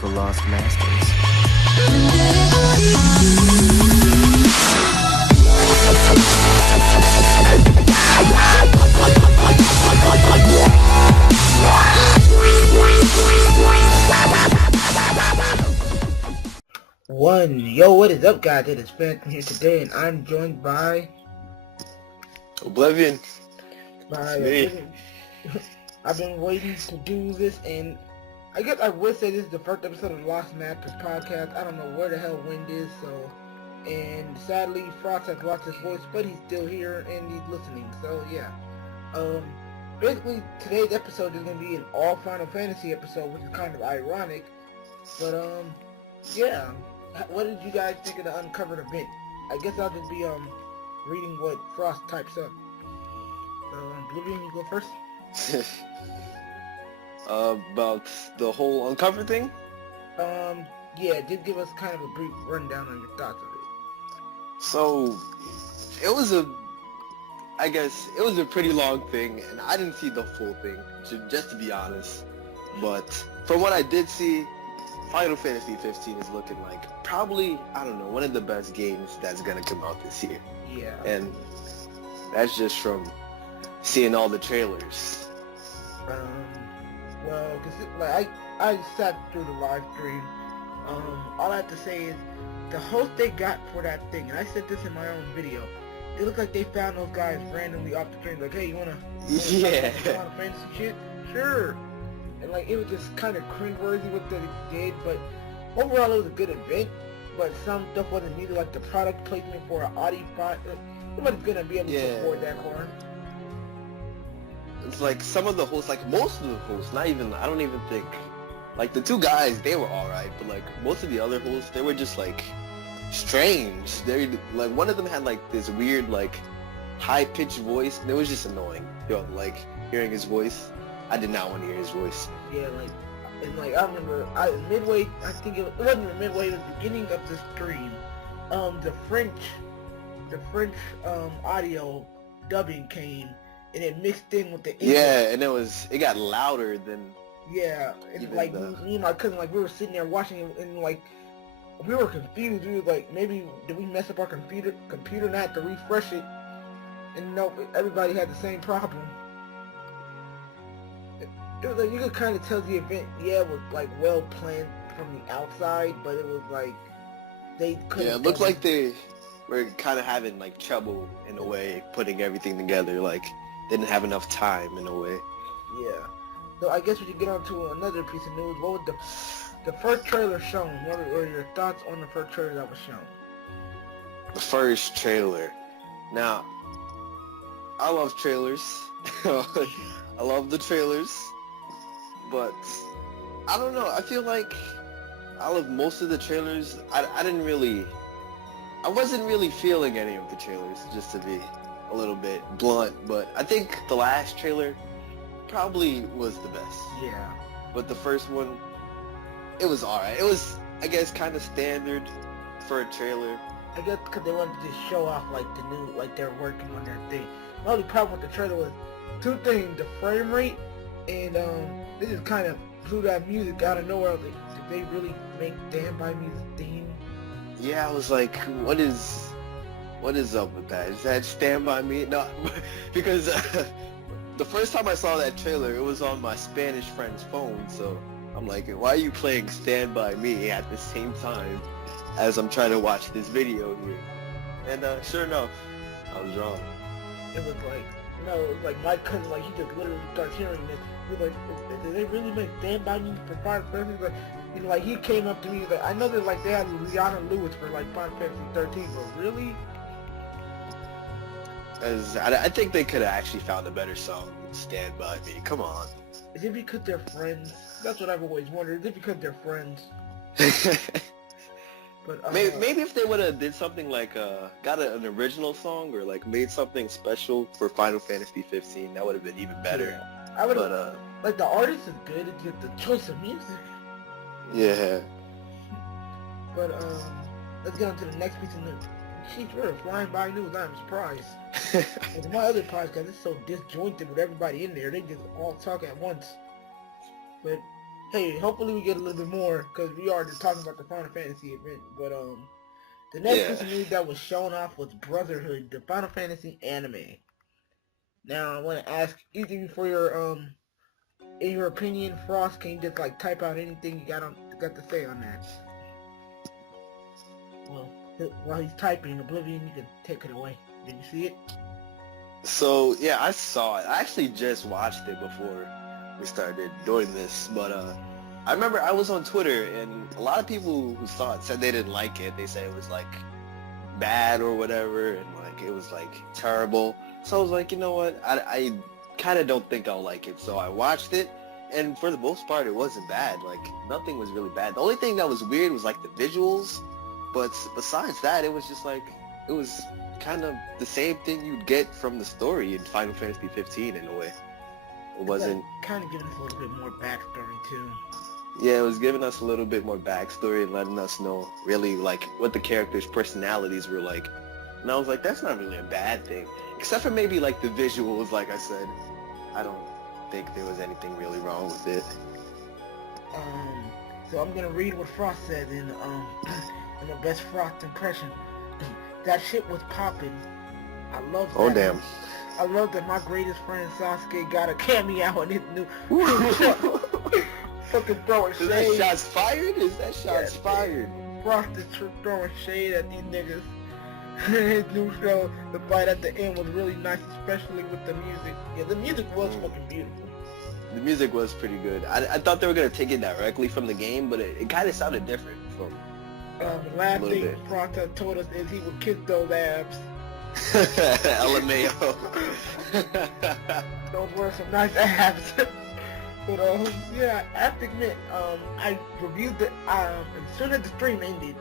the Lost Masters. Yo, what is up, guys? It is Phantom here today, and I'm joined by Oblivion. Oblivion. I've been waiting to do this, and I guess I would say this is the first episode of the Lost Masters podcast. I don't know where the hell Wind is, and sadly, Frost has lost his voice, but he's still here and he's listening. So yeah, basically today's episode is gonna be an all Final Fantasy episode, which is kind of ironic, but yeah. What did you guys think of the uncovered event? I guess I'll just be reading what Frost types up. Oblivion, you go first. About the whole uncover thing? Yeah, just give us kind of a brief rundown on your thoughts of it. So, it was a pretty long thing, and I didn't see the full thing, just to be honest. But from what I did see, Final Fantasy 15 is looking like probably, I don't know, one of the best games that's gonna come out this year. Yeah. And that's just from seeing all the trailers. Well, cause I sat through the live stream. All I have to say is the host they got for that thing, and I said this in my own video. It looked like they found those guys randomly off the stream, like, hey, you wanna Yeah. Final Fantasy shit? Sure. And like, it was just kind of cringeworthy what they did, but overall it was a good event. But some stuff wasn't needed, like the product placement for an Audi bot. Nobody's gonna be able to afford that car. It's like some of the hosts, like most of the hosts, I don't even think, like the two guys, they were alright, but like most of the other hosts, they were just like strange. They like, one of them had like this weird like high-pitched voice, and it was just annoying. Like hearing his voice. I did not want to hear his voice. Yeah, I remember, midway, I think it wasn't midway, it was the beginning of the stream, the French audio dubbing came, and it mixed in with the English. Yeah, and it got louder than... Yeah, and like, me and my cousin, like, we were sitting there watching it, and like, we were confused. We were like, maybe, did we mess up our computer and I had to refresh it? And no, everybody had the same problem. It was like, you could kind of tell the event, yeah, was like well planned from the outside, but it was like they couldn't. Yeah, it looked like they were kind of having like trouble in a way putting everything together. Like didn't have enough time in a way. Yeah. So I guess we should get on to another piece of news. What was the first trailer shown? What were your thoughts on the first trailer that was shown? The first trailer. Now, I love trailers. I love the trailers. But, I don't know, I feel like out of most of the trailers, I wasn't really feeling any of the trailers, just to be a little bit blunt, but I think the last trailer probably was the best. Yeah. But the first one, it was alright. It was, I guess, kind of standard for a trailer. I guess because they wanted to just show off, like, the new, like, they're working on their thing. The only problem with the trailer was two things, the frame rate, and they just kind of blew that music out of nowhere. Like, did they really make Stand By Me's theme? Yeah, I was like, what is up with that? Is that Stand By Me? No, because the first time I saw that trailer, it was on my Spanish friend's phone, so I'm like, why are you playing Stand By Me at the same time as I'm trying to watch this video here? And sure enough, I was wrong. It was like, no, it was like my cousin, like, he just literally starts hearing this. He was like, did they really make Stand By Me for Final Fantasy? Like, you know, like, he came up to me, like, I know that, like, they had Rihanna Lewis for, like, Final Fantasy 13, but really? As I think they could have actually found a better song than Stand By Me. Come on. Is it because they're friends? That's what I've always wondered. Is it because they're friends? But maybe if they would have did something like got an original song or like made something special for Final Fantasy 15, that would have been even better. Yeah. I would have, like, the artist is good, it's just the choice of music. Yeah. But let's get on to the next piece of news. Sheesh, we're flying by news. I'm surprised. With my other podcast, it's so disjointed with everybody in there. They just all talk at once. But hey, hopefully we get a little bit more because we are just talking about the Final Fantasy event. But the next piece of news that was shown off was Brotherhood, the Final Fantasy anime. Now I want to ask each of you for in your opinion, Frost, can you just like type out anything you got to say on that? Well, while he's typing, Oblivion, you can take it away. Did you see it? So yeah, I saw it. I actually just watched it before we started doing this, but I remember I was on Twitter and a lot of people who saw it said they didn't like it. They said it was like bad or whatever, and like it was like terrible. So I was like, you know what? I kind of don't think I'll like it. So I watched it, and for the most part, it wasn't bad. Like nothing was really bad. The only thing that was weird was like the visuals, but besides that, it was just like it was kind of the same thing you'd get from the story in Final Fantasy 15 in a way. It wasn't kind of giving us a little bit more backstory too. Yeah, it was giving us a little bit more backstory and letting us know really like what the characters' personalities were like. And I was like, that's not really a bad thing. Except for maybe like the visuals, like I said. I don't think there was anything really wrong with it. So I'm gonna read what Frost said in my best Frost impression. That shit was popping. I love that. Oh damn. I love that my greatest friend Sasuke got a cameo in his new fucking throwing shade. Is that shots fired? Is that shots fired? Frost is throwing shade at these niggas. His new show, the fight at the end was really nice, especially with the music. Yeah, the music was fucking beautiful. The music was pretty good. I thought they were gonna take it directly from the game, but it kind of sounded different from. The last thing Frost told us is he would kiss those abs. LMAO. Those were some nice abs. But yeah, I have to admit, I reviewed the as soon as the stream ended,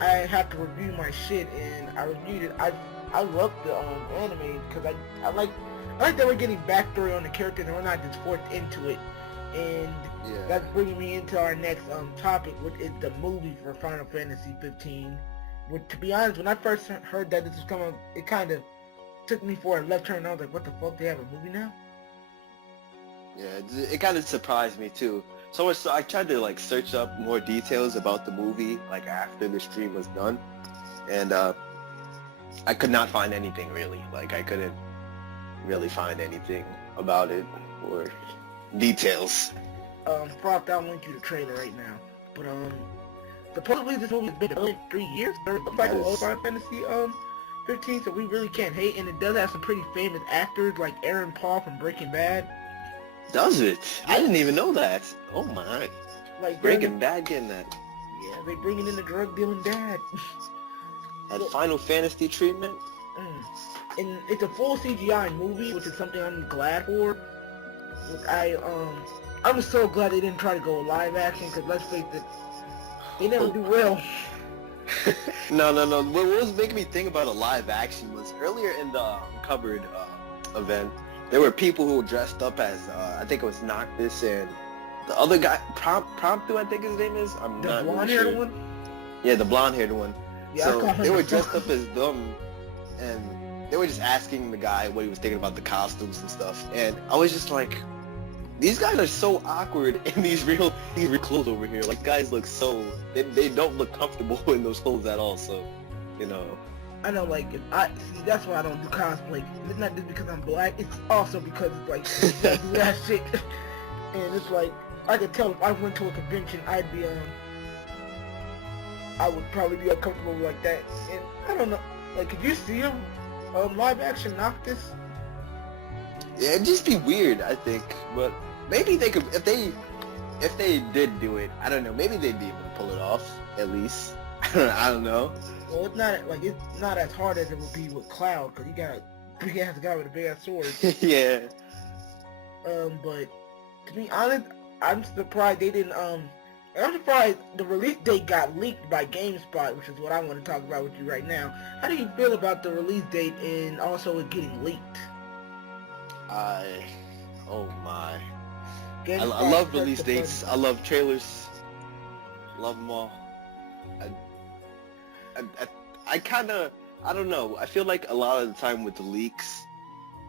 I had to review my shit, and I reviewed it. I loved the anime because I like that we're getting backstory on the characters and we're not just forced into it. And that's bringing me into our next topic, which is the movie for Final Fantasy 15. Which, to be honest, when I first heard that this was coming, it kind of took me for a left turn. I was like, what the fuck, they have a movie now? Yeah, it kind of surprised me too. So I tried to like search up more details about the movie like after the stream was done, and I could not find anything really. Like I couldn't really find anything about it or details. Frost, I'll link you the trailer right now. But supposedly this movie has been developed 3 years. Like Final Fantasy 15, so we really can't hate. And it does have some pretty famous actors like Aaron Paul from Breaking Bad. Does it? I didn't even know that. Oh my! Like Breaking Bad getting that. Yeah, they bringing in the drug dealing dad. Had Final Fantasy treatment. And it's a full CGI movie, which is something I'm glad for. I'm so glad they didn't try to go live action, because let's face it, they never do well. No. What was making me think about a live action was earlier in the Uncovered event, there were people who were dressed up as, I think it was Noctis and the other guy, Prompto, I think his name is. I'm not really sure. The blonde-haired one? Yeah, the blonde-haired one. Yeah, so they were dressed up as them, and they were just asking the guy what he was thinking about the costumes and stuff. And I was just like, these guys are so awkward in these real clothes over here. Like, guys look so, they don't look comfortable in those clothes at all, so, you know. I know, like, that's why I don't do cosplay. It's not just because I'm black, it's also because it's like, that shit. And it's like, I could tell if I went to a convention, I would probably be uncomfortable like that. And I don't know, like, could you see him live action Noctis? Yeah, it'd just be weird, I think. But maybe they could, if they did do it, I don't know, maybe they'd be able to pull it off, at least. I don't know. Well, it's not as hard as it would be with Cloud, because he got a big ass guy with a big ass sword. Yeah. But to be honest, I'm surprised they didn't. I'm surprised the release date got leaked by GameSpot, which is what I want to talk about with you right now. How do you feel about the release date and also it getting leaked? Oh my. I love release dates. I love trailers. Love them all. I don't know. I feel like a lot of the time with the leaks,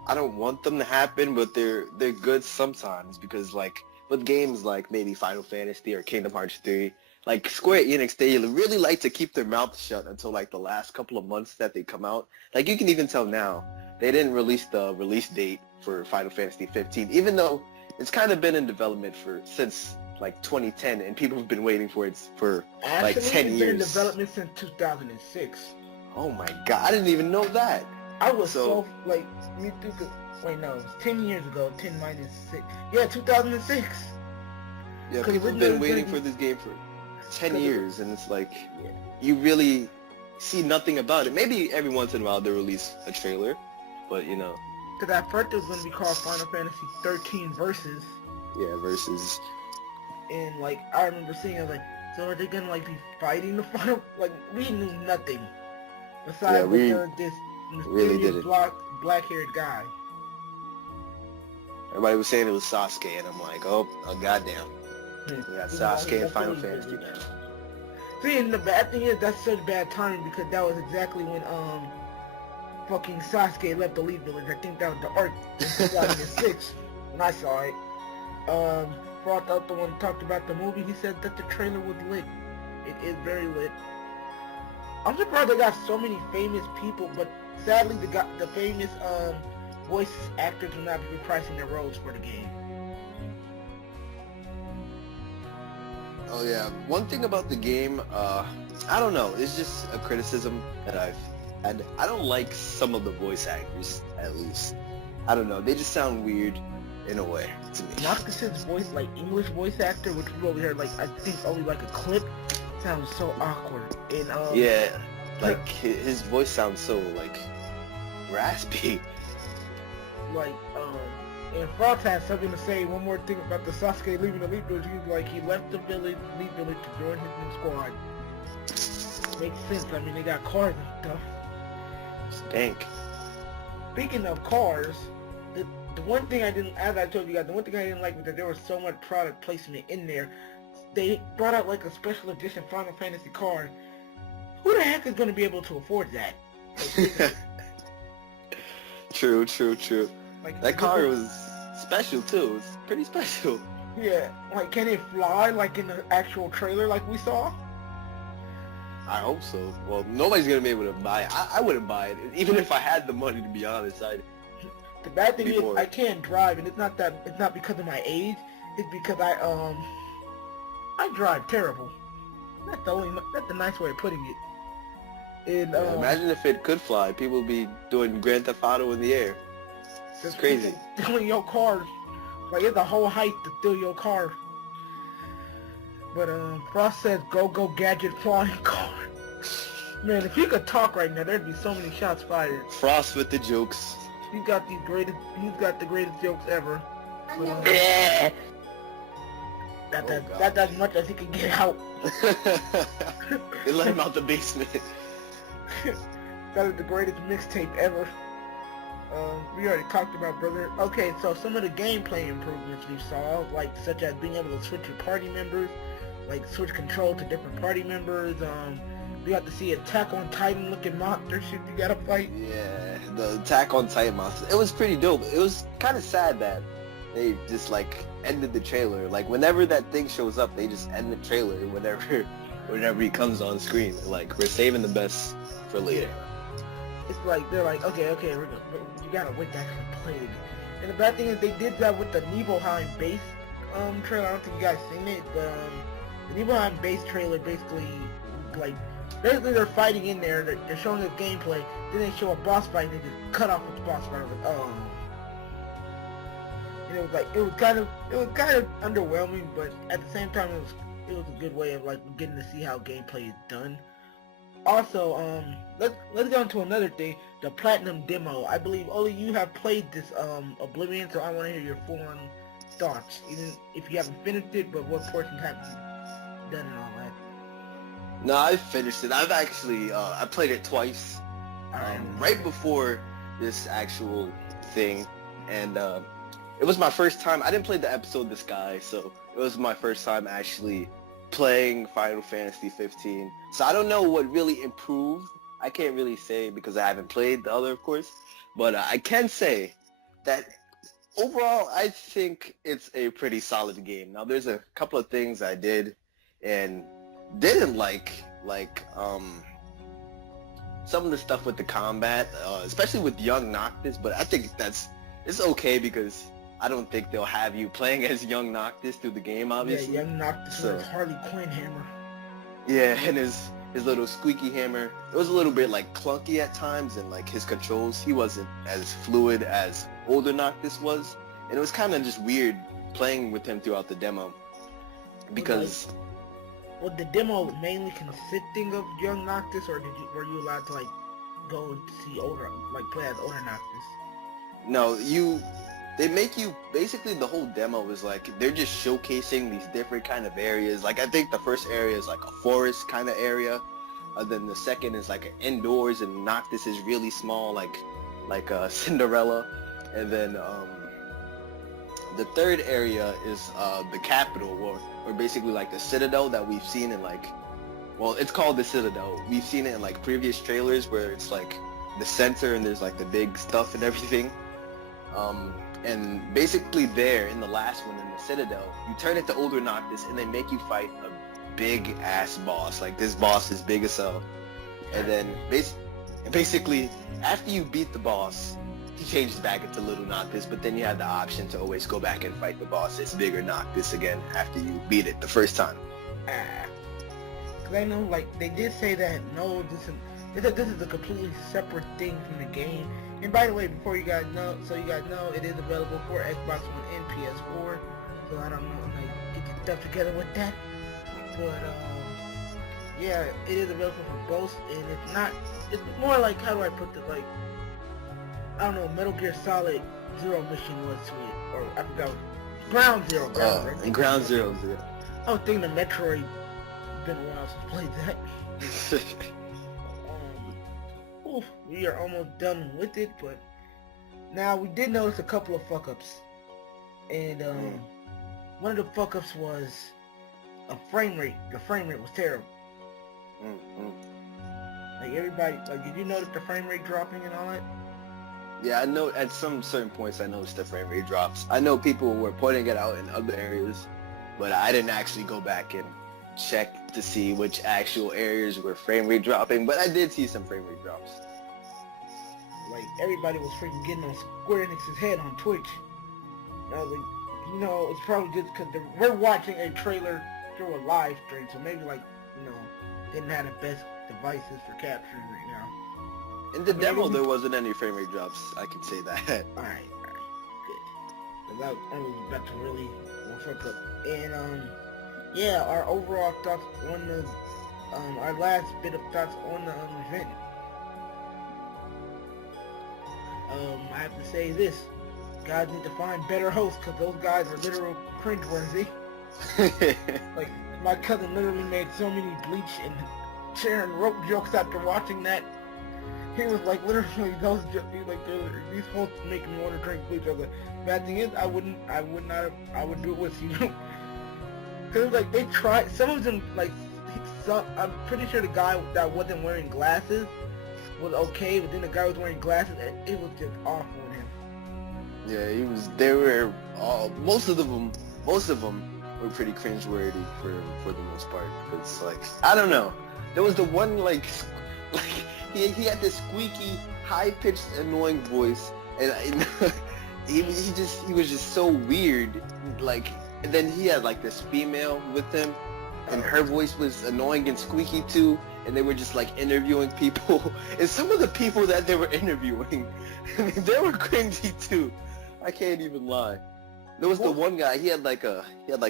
I don't want them to happen, but they're good sometimes because like with games like maybe Final Fantasy or Kingdom Hearts 3, like Square Enix, they really like to keep their mouth shut until like the last couple of months that they come out. Like you can even tell now, they didn't release the release date for Final Fantasy 15, even though it's kind of been in development since like 2010, and people have been waiting for it for like 10 Actually, it's been in years. development since 2006. Oh my god, I didn't even know that. I was so like, me through the, wait no, it was 10 years ago, 10 minus 6. Yeah, 2006. Yeah, people have been waiting for this game for 10 years, and it's like, you really see nothing about it. Maybe every once in a while they release a trailer, but you know. Because at first it was going to be called Final Fantasy 13 Versus. Yeah, Versus. And like, I remember seeing, I was like, so are they going to like be fighting the final, like, we knew nothing. Besides, this mysterious black-haired guy. Everybody was saying it was Sasuke, and I'm like, oh goddamn. We got Sasuke in Final Fantasy now. See, and the bad thing is, that's such bad timing, because that was exactly when, fucking Sasuke left the Elite Village. I think that was the arc in 2006, when I saw it. Brought out the one who talked about the movie, he said that the trailer was lit. It is very lit. I'm surprised they got so many famous people, but sadly the famous voice actors will not be reprising their roles for the game. Oh yeah, one thing about the game, I don't know, it's just a criticism that I've had. I don't like some of the voice actors, at least. I don't know, they just sound weird in a way to me. Noctis's voice, like English voice actor, which we only heard like, I think only like a clip, sounds so awkward. And yeah, like his voice sounds so like raspy. Like and Frost has something to say. One more thing about the Sasuke leaving the Elite Village. He's like, he left the Elite Village to join his new squad. Makes sense. I mean, they got cars and stuff. Stank. Speaking of cars, the one thing I didn't, as I told you guys, the one thing I didn't like was that there was so much product placement in there. They brought out like a special edition Final Fantasy car. Who the heck is going to be able to afford that? True. Like, that car was special too. It's pretty special. Yeah, like, can it fly like in the actual trailer like we saw? I hope so. Well, nobody's gonna be able to buy it. I wouldn't buy it, even if I had the money. To be honest, the bad thing is I can't drive, and it's not because of my age. It's because I drive terrible. That's the nice way of putting it. And imagine if it could fly. People would be doing Grand Theft Auto in the air. It's crazy. Stealing your car, like it's a whole height to steal your car. But Frost says, "Go gadget flying car." Man, if he could talk right now, there'd be so many shots fired. Frost with the jokes. He's got the greatest jokes ever. But, that's as much as he can get out. They let him out the basement. That is the greatest mixtape ever. We already talked about, brother. Okay, so some of the gameplay improvements we saw, like such as being able to switch your party members, like switch control to different party members. We got to see Attack on Titan looking monster shit you gotta fight. Yeah, the Attack on Titan monster. It was pretty dope. It was kind of sad that they just like ended the trailer. Like whenever that thing shows up, they just end the trailer whenever he comes on screen. Like, we're saving the best for later. It's like they're like, okay, you gotta wait to actually play it. And the bad thing is they did that with the Nibelheim base trailer. I don't think you guys seen it, but the Nibelheim base trailer basically they're fighting in there. They're showing us gameplay. Then they show a boss fight and they just cut off with the boss fight. I was like, oh. And it was kind of underwhelming, but at the same time it was a good way of like getting to see how gameplay is done. Also, let's go into another thing, the Platinum demo. I believe only you have played this Oblivion, so I want to hear your full-on thoughts, even if you haven't finished it, but what portions have you done and all that? No, I finished it. I've actually, I played it twice, right before this actual thing, and it was my first time. I didn't play the episode This Guy, so it was my first time actually playing Final Fantasy 15. So I don't know what really improved. I can't really say because I haven't played the other, of course, but I can say that overall, I think it's a pretty solid game. Now, there's a couple of things I did and didn't like some of the stuff with the combat, especially with Young Noctis. But I think it's okay because I don't think they'll have you playing as Young Noctis through the game, obviously. Yeah, Young Noctis So- with his Harley Quinn hammer. Yeah, and his little squeaky hammer. It was a little bit like clunky at times, and like his controls, he wasn't as fluid as older Noctis was, and it was kind of just weird playing with him throughout the demo because Was the demo mainly consisting of Young Noctis, or were you allowed to like go and see older, like play as older Noctis? no, they make you basically the whole demo is like they're just showcasing these different kind of areas. Like I think the first area is like a forest kind of area, then the second is like indoors, and Noctis is really small, like Cinderella, and then the third area is the capital, or basically like the Citadel that we've seen in like, well, it's called the Citadel. We've seen it in like previous trailers where it's like the center and there's like the big stuff and everything. And basically there in the last one in the Citadel, you turn into older Noctis and they make you fight a big ass boss. Like this boss is big as hell. And then basically after you beat the boss, he changes back into little Noctis, but then you have the option to always go back and fight the boss. It's bigger Noctis again after you beat it the first time. Cause I know, like, they did say that this is a completely separate thing from the game. And by the way, before you guys know, it is available for Xbox One and PS4. So I don't know, like, get your stuff together with that. But yeah, it is available for both, and it's more like, how do I put this, like, I don't know, Metal Gear Solid Zero mission was to it, or I forgot, Ground Zero. Ground Zero. I was thinking the Metroid. Been a while since I played that. We are almost done with it, but now we did notice a couple of fuck-ups, and one of the fuck-ups was a frame rate. The frame rate was terrible. Like everybody, like, did you notice the frame rate dropping and all that? Yeah, I know at some certain points I noticed the frame rate drops. I know people were pointing it out in other areas, but I didn't actually go back and check to see which actual areas were frame rate dropping, but I did see some frame rate drops. Like, everybody was freaking getting on Square Enix's head on Twitch. And I was like, it's probably just because we're watching a trailer through a live stream, so maybe, like, didn't have the best devices for capturing right now. In the demo, there wasn't any frame rate drops. I can say that. Alright, good. Because I was about to really fuck up. And, yeah, our overall thoughts on the, our last bit of thoughts on the event. I have to say this. Guys need to find better hosts, because those guys are literal cringeworthy. Like, my cousin literally made so many Bleach and Sharon rope jokes after watching that. He was like, literally, those jokes, he was like, these hosts make me want to drink Bleach. I was like, bad thing is, I would do it with you. Cause like, they tried, some of them, like, I'm pretty sure the guy that wasn't wearing glasses was okay, but then the guy was wearing glasses, and it was just awful on him. Yeah, most of them were pretty cringeworthy for the most part. It's like, I don't know. There was the one, like he had this squeaky, high-pitched, annoying voice, and he was just so weird. Like, and then he had like this female with him, and her voice was annoying and squeaky too. And they were just like interviewing people, and some of the people that they were interviewing, they were cringy too. I can't even lie. There was the one guy. He had like a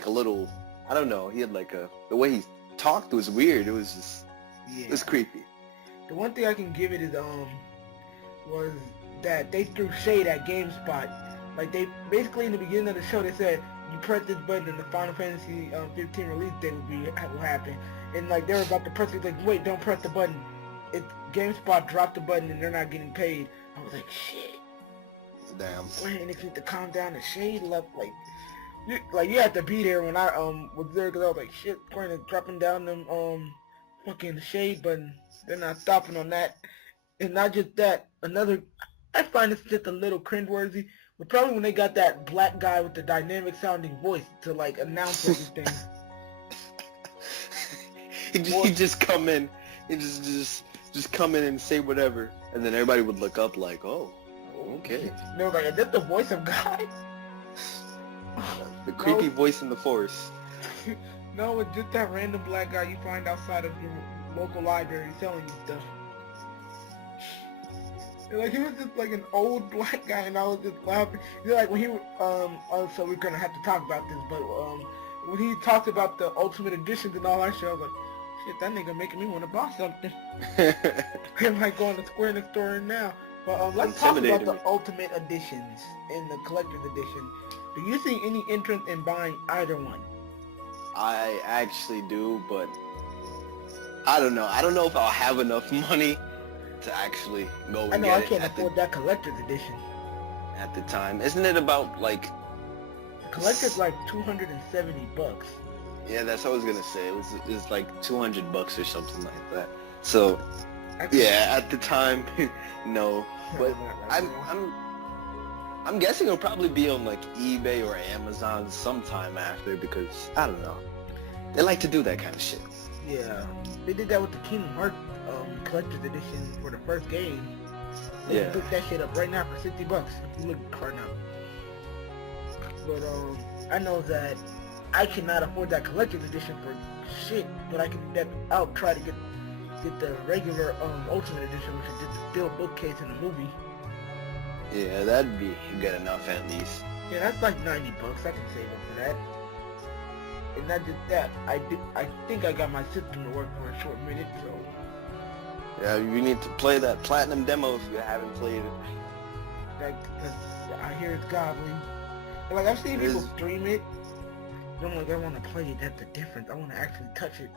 little, I don't know. He had like the way he talked was weird. It was just, it was creepy. The one thing I can give it is was that they threw shade at GameSpot. Like, they basically in the beginning of the show they said you press this button and the Final Fantasy 15 release date will happen. And like they were about to press it, like, wait, don't press the button. GameSpot dropped the button and they're not getting paid. I was like, shit. Damn. And if you have to calm down the shade level, you have to be there when I was there, because I was like, shit, going to dropping down them fucking shade button. They're not stopping on that. And not just that, I find it's just a little cringeworthy But probably when they got that black guy with the dynamic sounding voice to like announce everything. he just come in, he just come in and say whatever, and then everybody would look up like, oh, okay. No, like, is that the voice of God? The creepy voice in the forest. No, it's just that random black guy you find outside of your local library selling you stuff. And, like, he was just like an old black guy, and I was just laughing. You know, like when he so we're gonna have to talk about this, but when he talked about the Ultimate Editions and all that shit, I was like, shit, that nigga making me want to buy something. I might go in the Square Enix store now. But let's talk about the Ultimate Editions and the Collector's Edition. Do you see any interest in buying either one? I actually do, but I don't know. I don't know if I'll have enough money to actually go and get it. I know I can't afford that Collector's Edition. At the time. Isn't it about like... The Collector's like $270. Yeah, that's what I was gonna say. It's like $200 or something like that. So, yeah, at the time, no. But I'm guessing it'll probably be on like eBay or Amazon sometime after, because I don't know. They like to do that kind of shit. Yeah, they did that with the Kingdom Hearts Collector's Edition for the first game. They picked that shit up right now for $60 if you look right now. But I know that I cannot afford that Collector's Edition for shit, but I'll try to get the regular Ultimate Edition, which is just the steel bookcase in the movie. Yeah, that'd be good enough at least. Yeah, that's like $90. I can save up for that. And not just that, I think I got my system to work for a short minute, so... Yeah, you need to play that Platinum demo if you haven't played it. Because I hear it's godly. And like, I've seen people stream it, but I'm like, I want to play it, that's the difference. I want to actually touch it.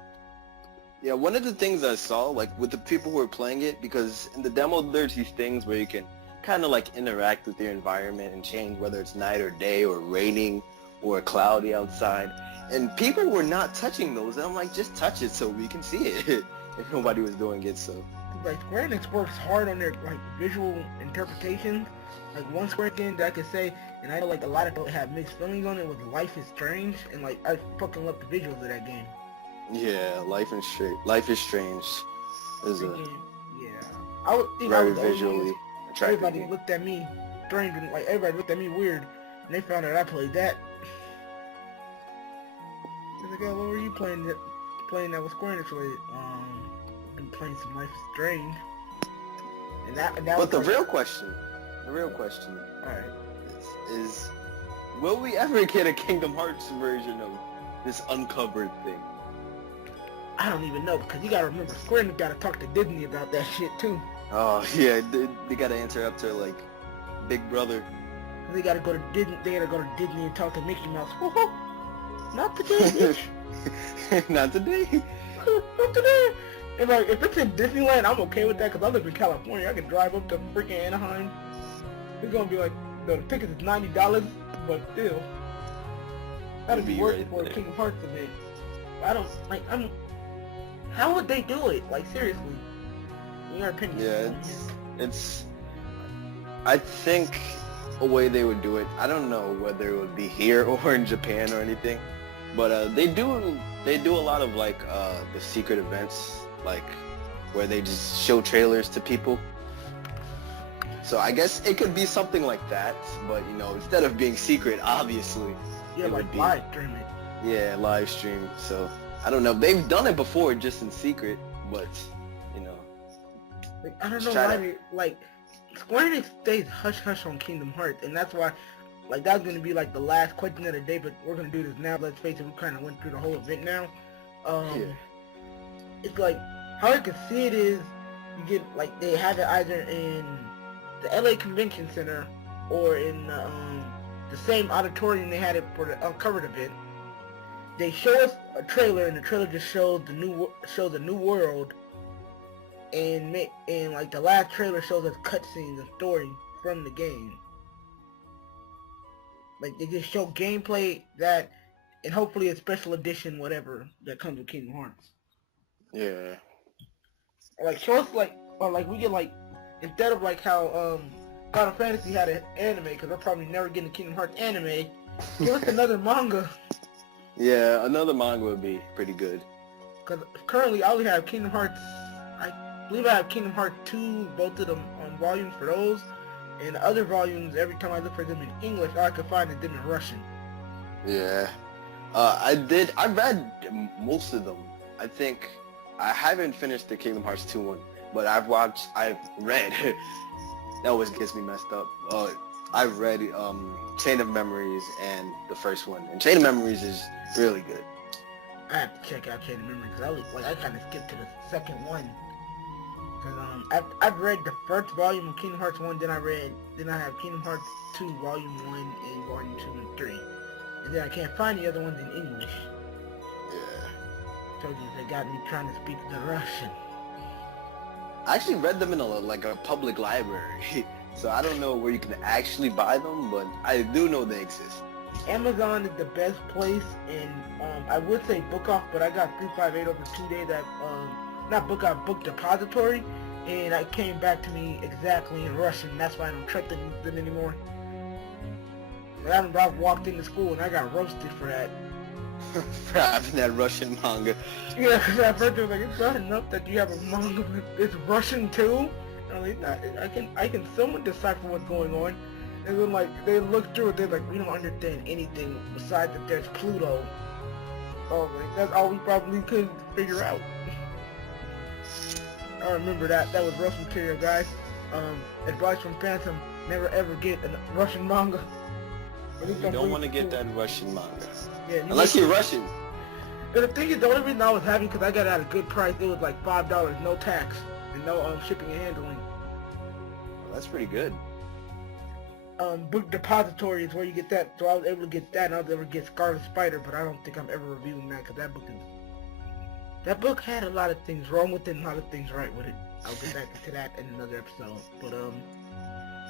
Yeah, one of the things I saw, like, with the people who are playing it, because in the demo there's these things where you can kind of like interact with your environment and change whether it's night or day or raining or cloudy outside, and people were not touching those, and I'm like, just touch it so we can see it. If nobody was doing it, so like Square Enix works hard on their like visual interpretations. Like one Square game that I could say, and I know like a lot of people have mixed feelings on it, with Life is Strange, and like I fucking love the visuals of that game. Yeah, Life is Strange is a I would think very visually attractive. Everybody looked at me strange, and like everybody looked at me weird, and they found out I played that. They're like, oh, what were you playing that with Square Enix related? Been playing some Life is Strange. And that but the real question, alright, is will we ever get a Kingdom Hearts version of this uncovered thing? I don't even know, because you gotta remember, Square Enix gotta talk to Disney about that shit too. Oh yeah, they gotta answer up to like Big Brother. They gotta go to Disney. They gotta go to Disney and talk to Mickey Mouse. Whoa, not today. Not today. Not today. And like, if it's in Disneyland, I'm okay with that, because I live in California. I can drive up to freaking Anaheim. It's gonna be like, the tickets is $90, but still, that'd be worth it for a Kingdom Hearts event. How would they do it? Like, seriously, in your opinion? Yeah, it's. I think a way they would do it, I don't know whether it would be here or in Japan or anything, but they do a lot of like the secret events, like where they just show trailers to people. So I guess it could be something like that, but you know, instead of being secret, obviously, yeah, like live stream it. Yeah, live stream. So I don't know. They've done it before, just in secret, but you know. Like, I don't know why like Square Enix stays hush hush on Kingdom Hearts, and that's why, like, that's gonna be like the last question of the day. But we're gonna do this now. Let's face it, we kind of went through the whole event now. It's like how I can see it is, you get like they have it either in the LA Convention Center or in the same auditorium they had it for the Uncovered event. They show us a trailer, and the trailer just shows the new world, and like the last trailer shows us cutscenes and story from the game. Like they just show gameplay that, and hopefully a special edition whatever that comes with Kingdom Hearts. Yeah. Like show us like, or like we get like, instead of like how Final Fantasy had an anime, because I'm probably never getting a Kingdom Hearts anime. Give us another manga. Yeah, another manga would be pretty good. Because currently I only have Kingdom Hearts, I believe I have Kingdom Hearts 2, both of them on volumes for those. And the other volumes, every time I look for them in English, all I can find is them in Russian. Yeah. I read most of them. I think I haven't finished the Kingdom Hearts 2 one, but I've read, that always gets me messed up. I've read Chain of Memories and the first one, and Chain of Memories is really good. I have to check out Chain of Memories, because I kind of skipped to the second one. Because I've read the first volume of Kingdom Hearts 1, then I have Kingdom Hearts 2 Volume 1 and Volume 2 and 3. And then I can't find the other ones in English. Yeah. Told you they got me trying to speak the Russian. I actually read them in a public library, so I don't know where you can actually buy them, but I do know they exist. Amazon is the best place, and I would say Book Off, but I got 358 over 2 days at not Book Off, Book Depository, and it came back to me exactly in Russian. That's why I don't trust them anymore. I walked into school and I got roasted for that. For having that Russian manga. Yeah, because at first they were like, it's not enough that you have a manga, it's Russian too? And I'm like, I can somewhat decipher what's going on. And then like, they look through it, they're like, we don't understand anything besides that there's Pluto. Oh, like, that's all we probably could figure out. I remember that was rough material, guys. Advice from Phantom, never ever get a Russian manga. You don't want to get that Russian manga. Yeah, unless you're Russian. And the thing is, the only reason I was having, because I got it at a good price, it was like $5, no tax, and no shipping and handling. Well, that's pretty good. Book Depository is where you get that, so I was able to get that, and I was able to get Scarlet Spider, but I don't think I'm ever reviewing that, because that book had a lot of things wrong with it and a lot of things right with it. I'll get back into that in another episode. But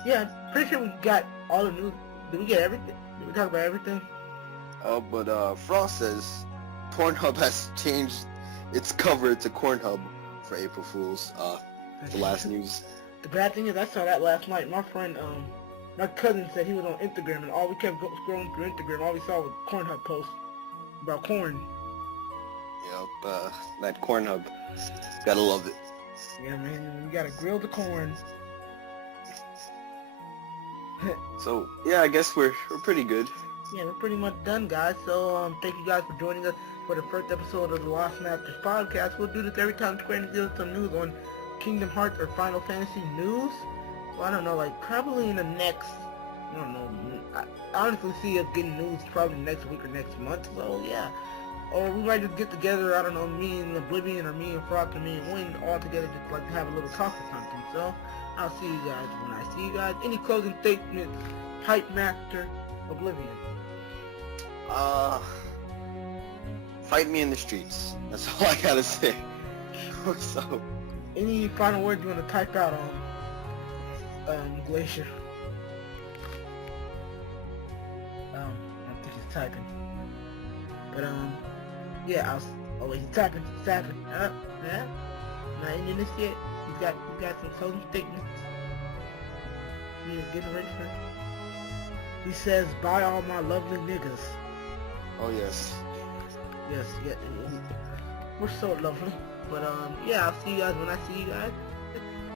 yeah, I'm pretty sure we got all the news. Did we get everything? Did we talk about everything? But Frost says Pornhub has changed its cover to Cornhub for April Fools. The last news. The bad thing is, I saw that last night. My friend, my cousin said he was on Instagram, and all we kept scrolling through Instagram, all we saw was Cornhub posts about corn. Yep, that Cornhub. Gotta love it. Yeah, man, we gotta grill the corn. So, yeah, I guess we're pretty good. Yeah, we're pretty much done, guys. So, thank you guys for joining us for the first episode of the Lost Masters podcast. We'll do this every time Square Enix gives us some news on Kingdom Hearts or Final Fantasy news. So, I don't know, like, probably in the next, I don't know, I honestly see us getting news probably next week or next month. So, yeah. Or we might just get together, I don't know, me and Oblivion, or me and Frost, or me and Wayne, all together, just like to have a little talk or something. So, I'll see you guys when I see you guys. Any closing statements, Pipe Master, Oblivion? Fight me in the streets. That's all I gotta say. So, any final words you want to type out on Glacier? I don't think he's typing. But yeah, he's typing. Yeah, not in this yet. He's got some closing statements. He's getting ready for it. He says, "Bye all my lovely niggas." Oh yes. Yes, yeah. We're so lovely. But yeah, I'll see you guys when I see you guys.